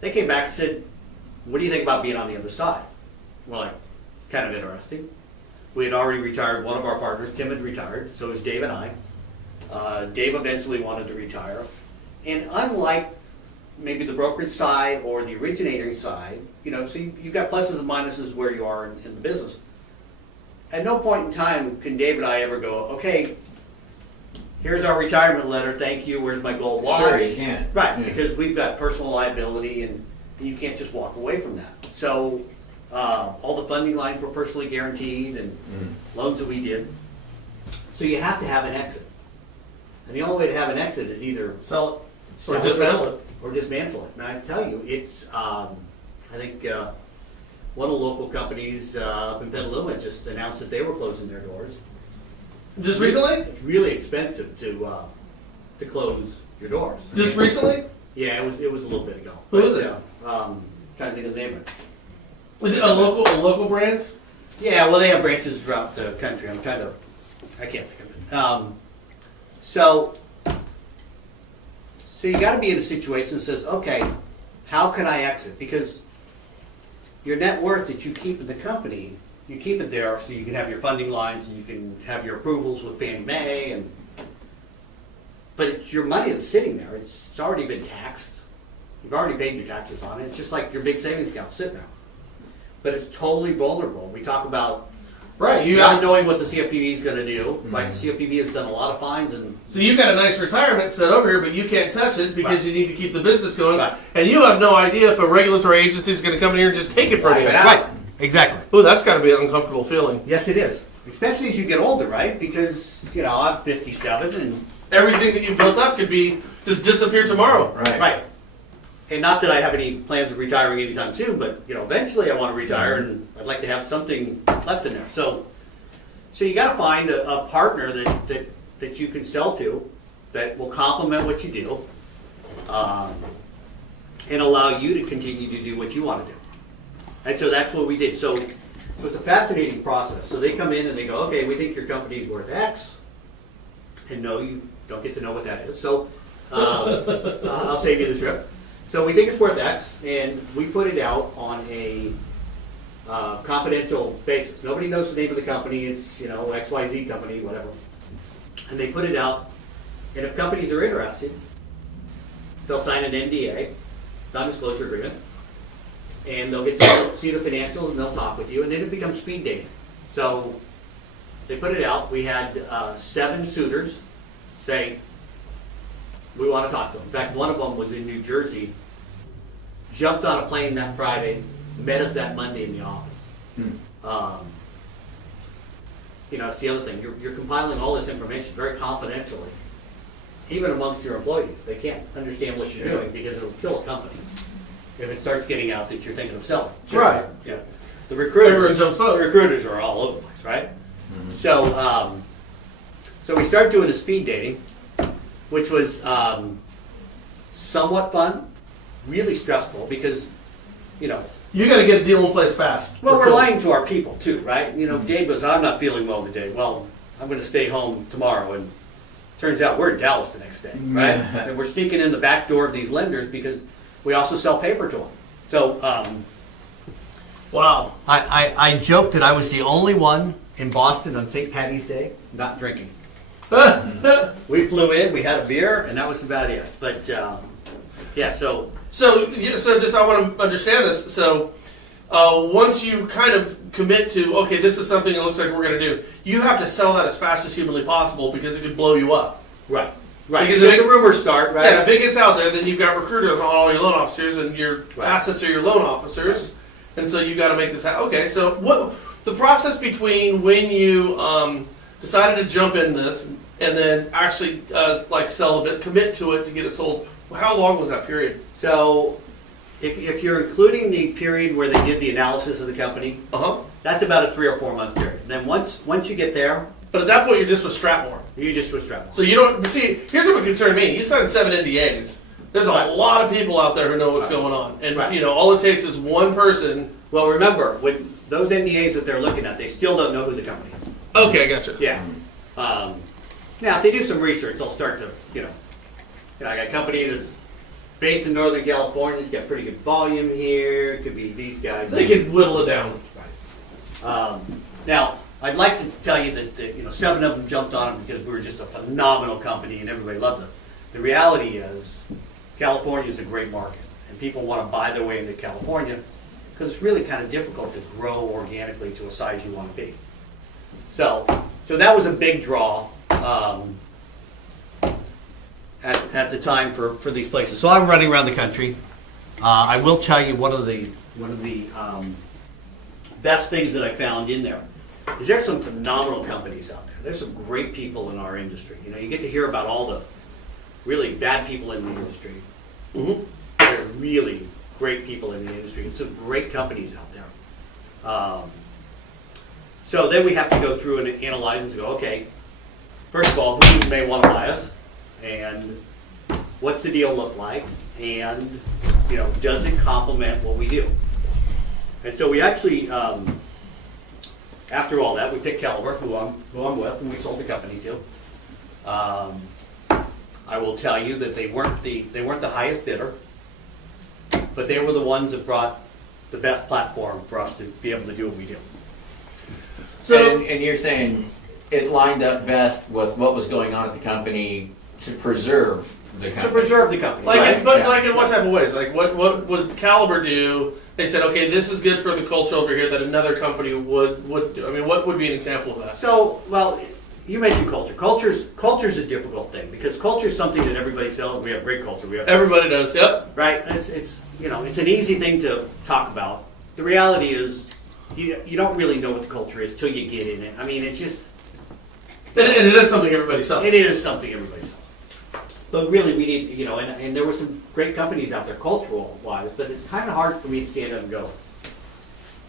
They came back and said, what do you think about being on the other side? We're like, kind of interesting. We had already retired one of our partners. Tim had retired, so was Dave and I. Dave eventually wanted to retire. And unlike maybe the brokerage side or the originator side, so you've got pluses and minuses where you are in the business. At no point in time can Dave and I ever go, okay, here's our retirement letter, thank you, where's my gold watch? Sure, you can't. Right, Yeah. because we've got personal liability, and you can't just walk away from that. So all the funding lines were personally guaranteed, and loans that we did. So you have to have an exit. And the only way to have an exit is either Sell it or sell dismantle it. Or dismantle it. And I tell you, it's, I think one of the local companies up in Petaluma just announced that they were closing their doors. Just recently? It's really expensive to close your doors. Just recently? Yeah, it was a little bit ago. Who is it? Trying to think of the name of it. Was it a local brand? Yeah, well, they have branches throughout the country. I can't think of it. So you got to be in a situation that says, okay, how can I exit? Because your net worth that you keep in the company, you keep it there so you can have your funding lines and you can have your approvals with Fannie Mae, but it's your money that's sitting there. It's already been taxed. You've already paid your taxes on it. It's just like your big savings account sitting there. But it's totally vulnerable. We talk about Right. not knowing what the CFPB is going to do. Like the CFPB has done a lot of fines, and So you've got a nice retirement set over here, but you can't touch it because Right. you need to keep the business going. Right. And you have no idea if a regulatory agency is going to come in here and just take it from you. Wipe it out. right, exactly. Oh, that's got to be an uncomfortable feeling. Yes, it is. Especially as you get older, right? Because I'm 57, and Everything that you've built up could be just disappear tomorrow. right. And not that I have any plans of retiring anytime soon, but eventually I want to retire, and I'd like to have something left in there. So you got to find a partner that you can sell to that will complement what you do, and allow you to continue to do what you want to do. And so that's what we did. So it's a fascinating process. So they come in and they go, okay, we think your company's worth X, and no, you don't get to know what that is. So I'll save you the trip. So we think it's worth X, and we put it out on a confidential basis. Nobody knows the name of the company. It's XYZ company, whatever. And they put it out, and if companies are interested, they'll sign an NDA, non-disclosure agreement, and they'll get to see the financials, and they'll talk with you, and then it becomes speed dating. So they put it out. We had 7 suitors say, we want to talk to them. In fact, one of them was in New Jersey, jumped on a plane that Friday, met us that Monday in the office. It's the other thing. You're compiling all this information very confidentially, even amongst your employees. They can't understand what you're doing because it'll kill a company if it starts getting out that you're thinking of selling. Right. Yeah. The Everyone jumps boat. recruiters are all over the place, right? So we start doing the speed dating, which was somewhat fun, really stressful because, you know, You got to get a deal in place fast. well, we're lying to our people too, right? You know, Dave goes, I'm not feeling well today. Well, I'm going to stay home tomorrow. And turns out we're in Dallas the next day, right? And we're sneaking in the back door of these lenders because we also sell paper to them. So, Wow. I joked that I was the only one in Boston on St. Patty's Day not drinking. We flew in, we had a beer, and that was about it. But, yeah, so... So just I want to understand this. So once you kind of commit to, okay, this is something it looks like we're going to do, you have to sell that as fast as humanly possible because it could blow you up. Right. Right. Because if the rumors start, right? Yeah, if it gets out there, then you've got recruiters on all your loan officers, and your assets are your loan officers, Right. and so you got to make this happen. Okay, so what the process between when you decided to jump in this and then actually like sell a bit, commit to it to get it sold? How long was that period? So, if you're including the period where they did the analysis of the company, that's about a 3 or 4 month period. Then once you get there, But at that point, you're just with Stratmore. you just withdraw. So you don't see. Here's what would concern me. You signed 7 NDAs. There's a Right. lot of people out there who know what's Right. going on, and Right. you know all it takes is one person. Well, remember, with those NDAs that they're looking at, they still don't know who the company is. Okay, I gotcha. Yeah. Now, if they do some research, they'll start to, I got a company that's based in Northern California. It's got pretty good volume here. It could be these guys. They can whittle it down. Now, I'd like to tell you that 7 of them jumped on it because we were just a phenomenal company and everybody loved it. The reality is, California is a great market, and people want to buy their way into California because it's really kind of difficult to grow organically to a size you want to be. So that was a big draw at the time for these places. So I'm running around the country. I will tell you one of the best things that I found in there is there's some phenomenal companies out there. There's some great people in our industry. You get to hear about all the really bad people in the industry. Mm-hmm. There are really great people in the industry and some great companies out there. So then we have to go through and analyze and go, okay, first of all, who may want to buy us, and what's the deal look like, and does it complement what we do? And so we actually, after all that, we picked Caliber, who I'm with, and we sold the company to. I will tell you that they weren't the highest bidder, but they were the ones that brought the best platform for us to be able to do what we do. So, and you're saying it lined up best with what was going on at the company to preserve the company. To preserve the company. Like, right? like in what type of ways? Like, what was Caliber do? They said, okay, this is good for the culture over here that another company would do. I mean, what would be an example of that? So, well, you mentioned culture. Culture's a difficult thing because culture is something that everybody sells. We have great culture. Everybody does. Yep. Right. It's an easy thing to talk about. The reality is, you don't really know what the culture is till you get in it. I mean, it's just. And it is something everybody sells. It is something everybody sells. But really, we need, and there were some great companies out there cultural-wise, but it's kind of hard for me to stand up and go,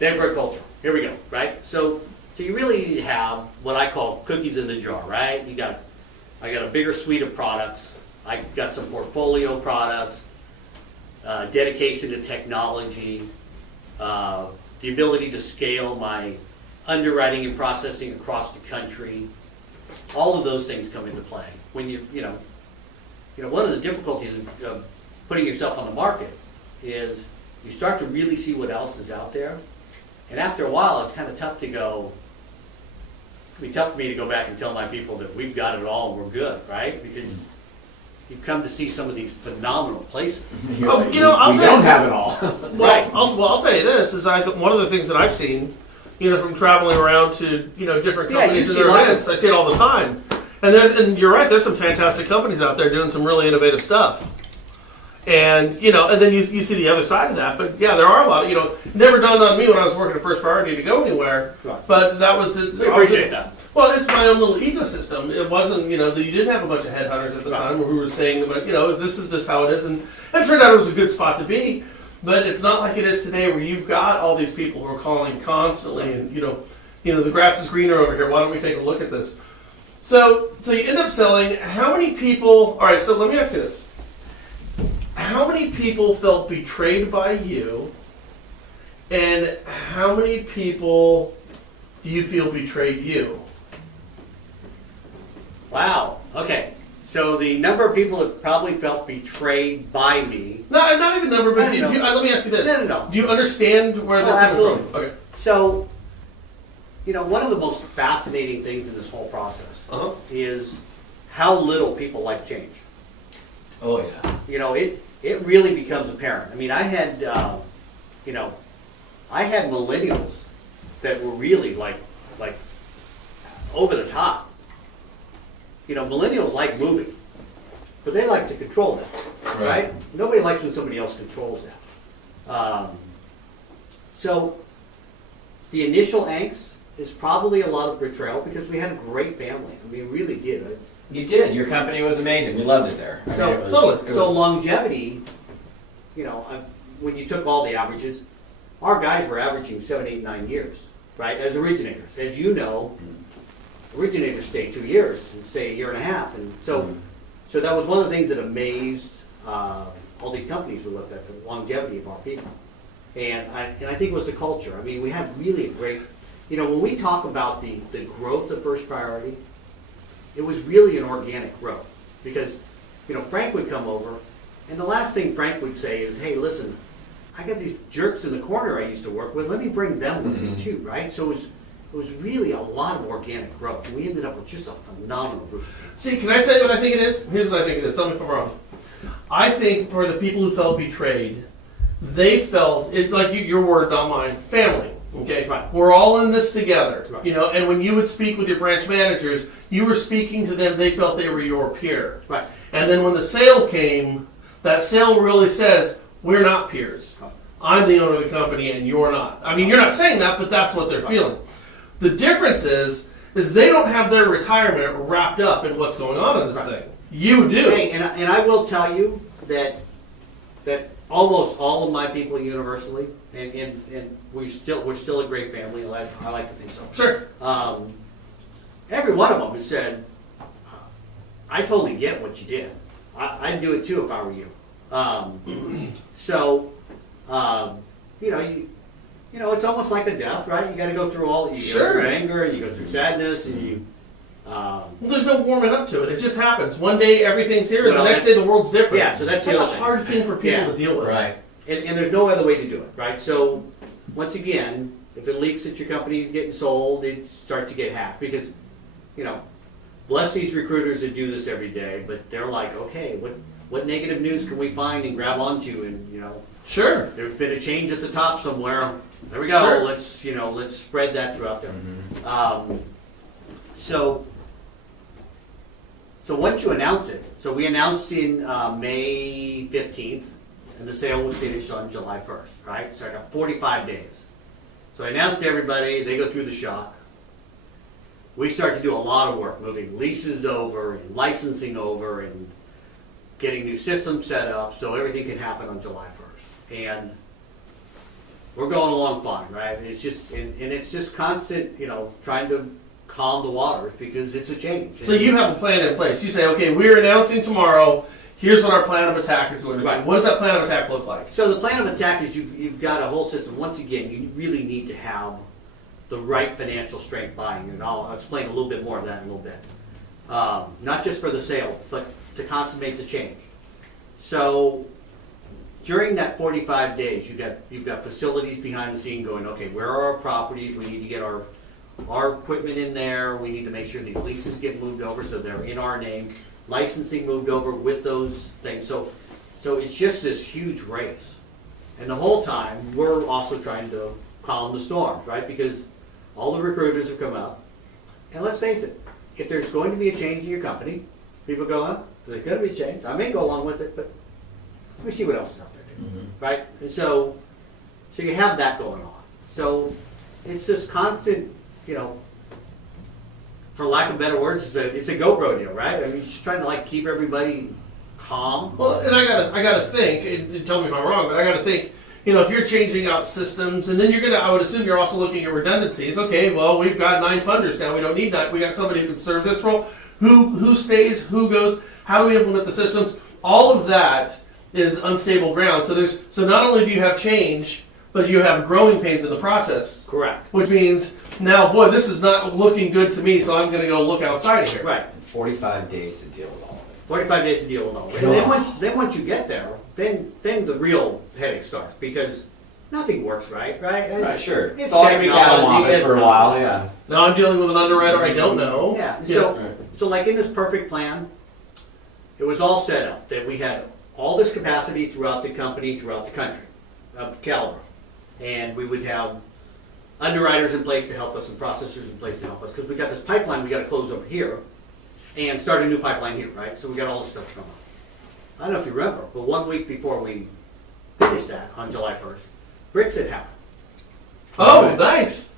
they have great culture. Here we go, right? So you really need to have what I call cookies in the jar, right? I got a bigger suite of products. I got some portfolio products, dedication to technology, the ability to scale my underwriting and processing across the country. All of those things come into play when one of the difficulties of putting yourself on the market is you start to really see what else is out there, and after a while, it's kind of tough to go. It'd be tough for me to go back and tell my people that we've got it all and we're good, right? Because you've come to see some of these phenomenal places. Oh, we don't have it all. Right. I'll tell you this is one of the things that I've seen, from traveling around to different companies and their events. I see it all the time. And you're right. There's some fantastic companies out there doing some really innovative stuff. And and then you see the other side of that. But yeah, there are a lot. It never dawned on me when I was working at First Priority to go anywhere. Right. But that was We appreciate that. Well, it's my own little ecosystem. It wasn't, you didn't have a bunch of headhunters at the time who were saying, but this is just how it is, and it turned out it was a good spot to be. But it's not like it is today, where you've got all these people who are calling constantly, and the grass is greener over here. Why don't we take a look at this? So you end up selling. How many people? All right. So let me ask you this: how many people felt betrayed by you, and how many people do you feel betrayed you? Wow. Okay. So the number of people that probably felt betrayed by me. No, not even number, but let me ask you this. No. Do you understand where they're coming absolutely. from? Okay. So, one of the most fascinating things in this whole process is how little people like change. Oh yeah. It really becomes apparent. I mean, I had millennials that were really like over the top. Millennials like moving, but they like to control that, right? Nobody likes when somebody else controls that. So the initial angst is probably a lot of betrayal because we had a great family. I mean, we really did. You did. Your company was amazing. We loved it there. So longevity, when you took all the averages, our guys were averaging 7, 8, 9 years, right? As originators, as you know. Originators stay 2 years, and stay a year and a half, and so that was one of the things that amazed all these companies we looked at, the longevity of our people, and I think it was the culture. I mean, we had really a great, when we talk about the growth of First Priority, it was really an organic growth because Frank would come over, and the last thing Frank would say is, "Hey, listen, I got these jerks in the corner I used to work with. Let me bring them with me too," right? So it was really a lot of organic growth. And we ended up with just a phenomenal group. See, can I tell you what I think it is? Here's what I think it is. Tell me if I'm wrong. I think for the people who felt betrayed, they felt, your word, not mine, family. Okay? Right. We're all in this together. Right. And when you would speak with your branch managers, you were speaking to them, they felt they were your peer. Right. And then when the sale came, that sale really says, we're not peers. Right. I'm the owner of the company and you're not. I mean, you're not saying that, but that's what they're feeling. The difference is they don't have their retirement wrapped up in what's going on in this thing. You do. Hey, and I will tell you that almost all of my people universally, and we're still a great family. I like to think so. Sure. Every one of them has said, "I totally get what you did. I'd do it too if I were you." It's almost like a death, right? You got to go through all. You go through anger, and you go through sadness, and you. Well, there's no warming up to it. It just happens. One day everything's here, and the next day the world's different. Yeah, so that's a the other hard thing for people to deal with. Right. And there's no other way to do it, right? So once again, if it leaks that your company is getting sold, it starts to get hacked because, bless these recruiters that do this every day, but they're like, okay, what negative news can we find and grab onto, and Sure. there's been a change at the top somewhere. There we go. Sure. Let's spread that throughout there. So once you announce it, so we announced in May 15th, and the sale was finished on July 1st, right? So I got 45 days. So I announced to everybody, they go through the shock. We start to do a lot of work, moving leases over and licensing over and getting new systems set up so everything can happen on July 1st. And we're going along fine, right? It's just, and it's just constant, trying to calm the waters because it's a change. So you have a plan in place. You say, okay, we're announcing tomorrow. Here's what our plan of attack is going to be. Right. What does that plan of attack look like? So the plan of attack is you've got a whole system. Once again, you really need to have the right financial strength buying, and I'll explain a little bit more of that in a little bit. Not just for the sale, but to consummate the change. So during that 45 days, you've got facilities behind the scene going, okay, where are our properties? We need to get our equipment in there. We need to make sure these leases get moved over so they're in our name. Licensing moved over with those things. So it's just this huge race. And the whole time, we're also trying to calm the storms, right? Because all the recruiters have come out. And let's face it, if there's going to be a change in your company, people go, there's going to be a change. I may go along with it, but let me see what else is out there, right? And so you have that going on. So it's this constant, for lack of better words, it's a goat rodeo, right? I mean, you're just trying to keep everybody calm. Well, and I gotta think, and tell me if I'm wrong, but I gotta think, if you're changing out systems, and then I would assume you're also looking at redundancies. Okay, well, we've got 9 funders now. We don't need that. We got somebody who can serve this role. Who stays? Who goes? How do we implement the systems? All of that is unstable ground. So not only do you have change, but you have growing pains in the process. Correct. Which means now, boy, this is not looking good to me, so I'm going to go look outside of here. Right. 45 days to deal with all of it. 45 days to deal with all of it. And then once you get there, then the real headache starts because nothing works right? Right, sure. It's It's all going to be technology, catalogs for a while, yeah. Now I'm dealing with an underwriter I don't know. Yeah. Yeah. So like in this perfect plan, it was all set up that we had all this capacity throughout the company, throughout the country of caliber. And we would have underwriters in place to help us and processors in place to help us because we got this pipeline we got to close over here and start a new pipeline here, right? So we got all this stuff going on. I don't know if you remember, but 1 week before we finished that on July 1st, Brexit happened. Oh, nice.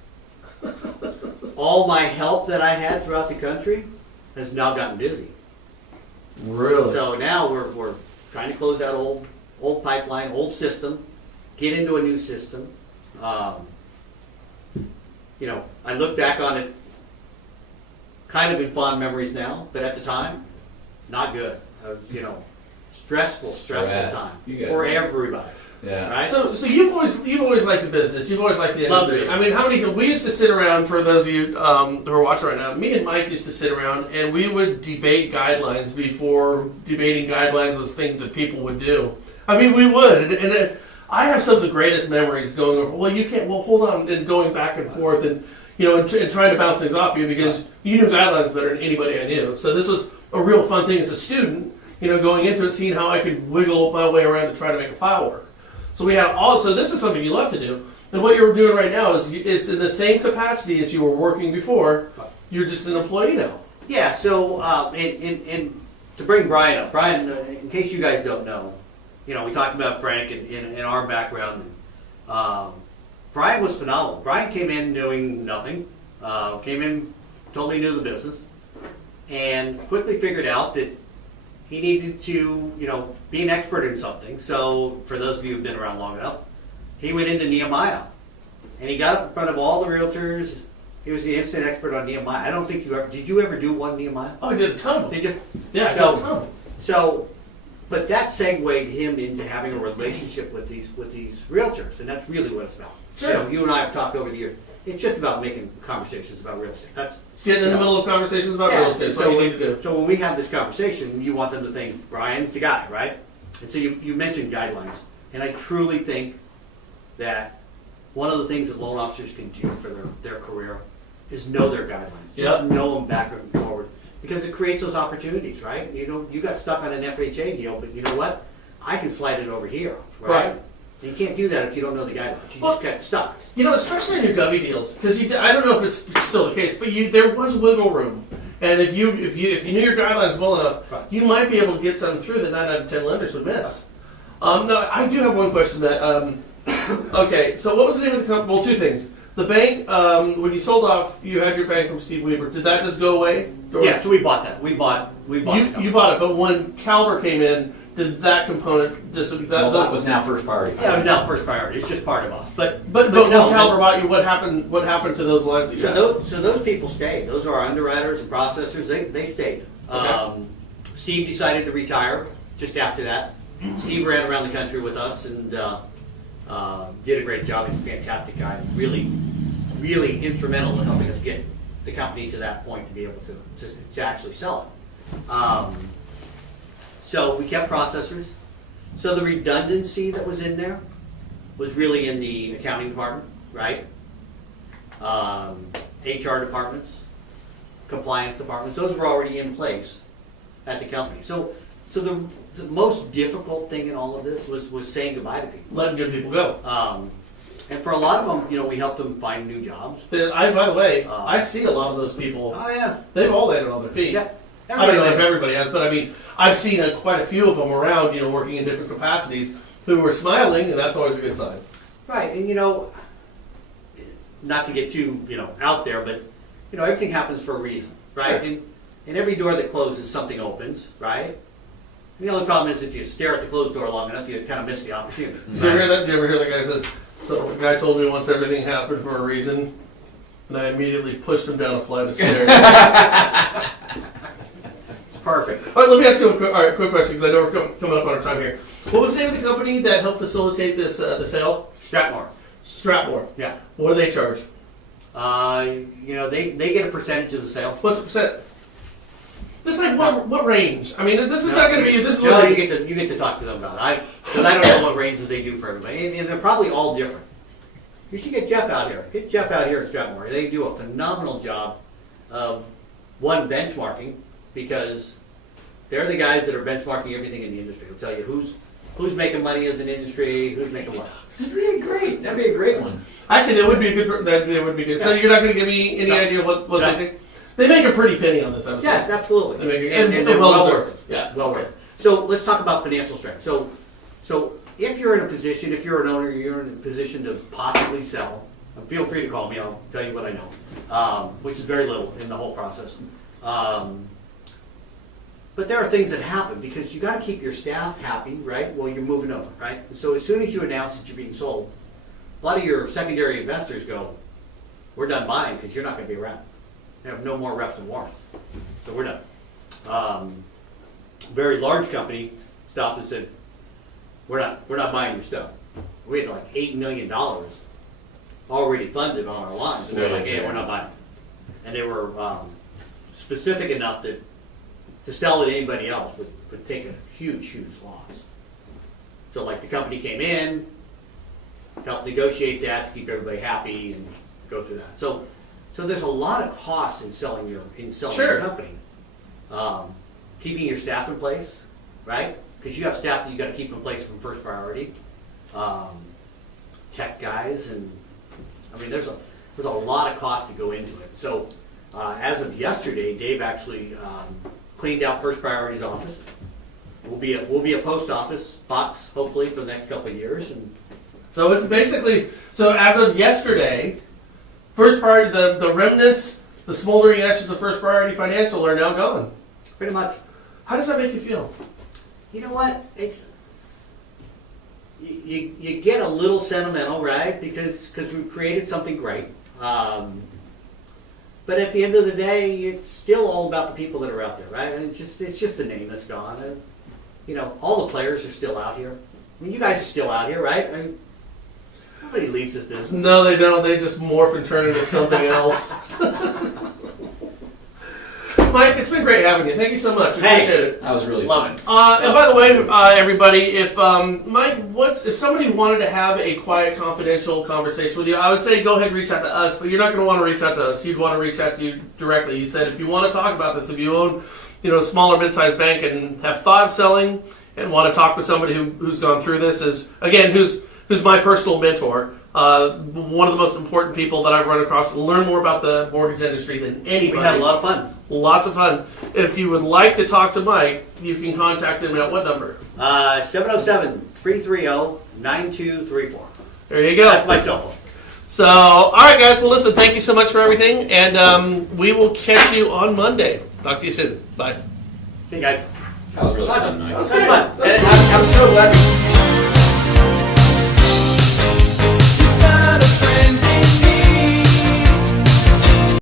All my help that I had throughout the country has now gotten busy. Really? So now we're trying to close that old pipeline, old system, get into a new system. You know, I look back on it kind of in fond memories now, but at the time, not good. You know, stressful time You guys for know. everybody. Yeah. Right? So you've always liked the business. You've always liked the Love industry. it. I mean, how many? We used to sit around. For those of you who are watching right now, me and Mike used to sit around and we would debate guidelines before debating guidelines was things that people would do. I mean, we would, and I have some of the greatest memories going over. Well, you can't. Well, hold on, and going back and forth, and you know, and trying to bounce things off you because you knew guidelines better than anybody I knew. So this was a real fun thing as a student. You know, going into it, seeing how I could wiggle my way around to try to make a file work. So we have so this is something you love to do. And what you're doing right now is it's in the same capacity as you were working before. You're just an employee now. Yeah, so, and to bring Brian up, Brian, in case you guys don't know, you know, we talked about Frank and our background. And, Brian was phenomenal. Brian came in knowing nothing, came in totally new to the business, and quickly figured out that he needed to, you know, be an expert in something. So for those of you who've been around long enough, he went into Nehemiah. And he got up in front of all the realtors. He was the instant expert on Nehemiah. I don't think did you ever do one Nehemiah? Oh, I did a ton of them. Did you? Yeah, I did a ton of them. So, but that segued him into having a relationship with these realtors. And that's really what it's about. Sure. You know, you and I have talked over the years. It's just about making conversations about real estate. That's Getting in the middle of conversations about real estate. That's what you need to do. So when we have this conversation, you want them to think, Brian's the guy, right? And so you mentioned guidelines. And I truly think that one of the things that loan officers can do for their career is know their guidelines. Just know them backward and forward. Because it creates those opportunities, right? You know, you got stuck on an FHA deal, but you know what? I can slide it over here, right? You can't do that if you don't know the guidelines. You just get stuck. You know, especially in your Govy deals, because I don't know if it's still the case, but there was wiggle room, and if you knew your guidelines well enough, you might be able to get something through that 9 out of 10 lenders would miss. No, I do have one question. That okay, so what was the name of the company? Well, two things. The bank, when you sold off, you had your bank from Steve Weaver. Did that just go away? Yeah, so we bought that. We bought. You bought it, but when Caliber came in, did that component disappear? That was now first priority. Yeah, it was now first priority. It's just part of us. But when no, Caliber bought you, what happened? What happened to those lines that you had? So those people stayed. Those are our underwriters and processors. They stayed. Okay. Steve decided to retire just after that. Steve ran around the country with us and did a great job. He's a fantastic guy. Really, really instrumental in helping us get the company to that point to be able to actually sell it. So we kept processors. So the redundancy that was in there was really in the accounting department, right? HR departments, compliance departments. Those were already in place at the company. So the most difficult thing in all of this was saying goodbye to people. Letting good people go. And for a lot of them, you know, we helped them find new jobs. By the way, I see a lot of those people. Oh yeah. They've all landed on their feet. Yeah. I don't know if everybody has, but I mean, I've seen quite a few of them around, you know, working in different capacities who were smiling, and that's always a good sign. Right, and you know, not to get too, you know, out there, but you know, everything happens for a reason, right? Sure. And every door that closes, something opens, right? And the only problem is if you stare at the closed door long enough, you kind of miss the opportunity. Did you hear that? Did you ever hear the guy says, so the guy told me once everything happened for a reason, and I immediately pushed him down a flight of stairs. Perfect. All right, let me ask you a quick question, because I know we're coming up on our time here. What was the name of the company that helped facilitate this the sale? Stratmore. Stratmore. Yeah. What do they charge? They get a percentage of the sale. What's the percent? This is like what range? I mean, this is No, not going to be. This is No, what you get to talk to them about it. Because I don't know what ranges they do for everybody, and they're probably all different. You should get Jeff out here. Get Jeff out here at Stratmore. They do a phenomenal job of benchmarking, because they're the guys that are benchmarking everything in the industry. They'll tell you who's making money as an industry, who's making what. This would be great. That'd be a great one. Actually, that would be a good. That would be good. So you're not going to give me any idea what No. they think? They make a pretty penny on this episode. Yes, absolutely. They make it, And they're well deserved. worth it. Yeah, Well worth it. So let's talk about financial strength. So if you're in a position, if you're an owner, you're in a position to possibly sell, feel free to call me. I'll tell you what I know, which is very little in the whole process. But there are things that happen because you got to keep your staff happy, right? While you're moving over, right? So as soon as you announce that you're being sold, a lot of your secondary investors go, "We're done buying because you're not going to be around. They have no more reps and warrants, so we're done." Very large company stopped and said, "We're not buying your stuff." We had like $8 million already funded on our lines, and they're like, "Hey, we're not buying." And they were specific enough that to sell it to anybody else would take a huge loss. So like the company came in, helped negotiate that to keep everybody happy and go through that. So there's a lot of costs in selling your Sure. company. Keeping your staff in place, right? Because you have staff that you got to keep in place from first priority. Tech guys, and I mean there's a lot of cost to go into it. So as of yesterday, Dave actually cleaned out First Priority's office. We'll be a post office box hopefully for the next couple of years, and So it's basically as of yesterday, First Priority, the remnants, the smoldering ashes of First Priority Financial are now gone. pretty much. How does that make you feel? You know what? It's you get a little sentimental, right? Because we've created something great. But at the end of the day, it's still all about the people that are out there, right? And it's just the name that's gone. And, all the players are still out here. I mean, you guys are still out here, right? I mean, nobody leaves this business. No, they don't. They just morph and turn into something else. Mike, it's been great having you. Thank you so much. We appreciate it. That was really Love fun. it. And by the way, everybody, if Mike, if somebody wanted to have a quiet, confidential conversation with you, I would say go ahead and reach out to us. But you're not going to want to reach out to us. You'd want to reach out to you directly. He said if you want to talk about this, if you own, a small or mid-sized bank and have thought of selling and want to talk with somebody who's gone through this, who's my personal mentor. One of the most important people that I've run across to learn more about the mortgage industry than anybody. We had a lot of fun. Lots of fun. If you would like to talk to Mike, you can contact him at what number? 707-330-9234. There you go. That's my cell phone. So, all right, guys. Well, listen, thank you so much for everything, and we will catch you on Monday. Talk to you soon. Bye. See you guys. That was really fun, Mike. That was good fun. And I'm so glad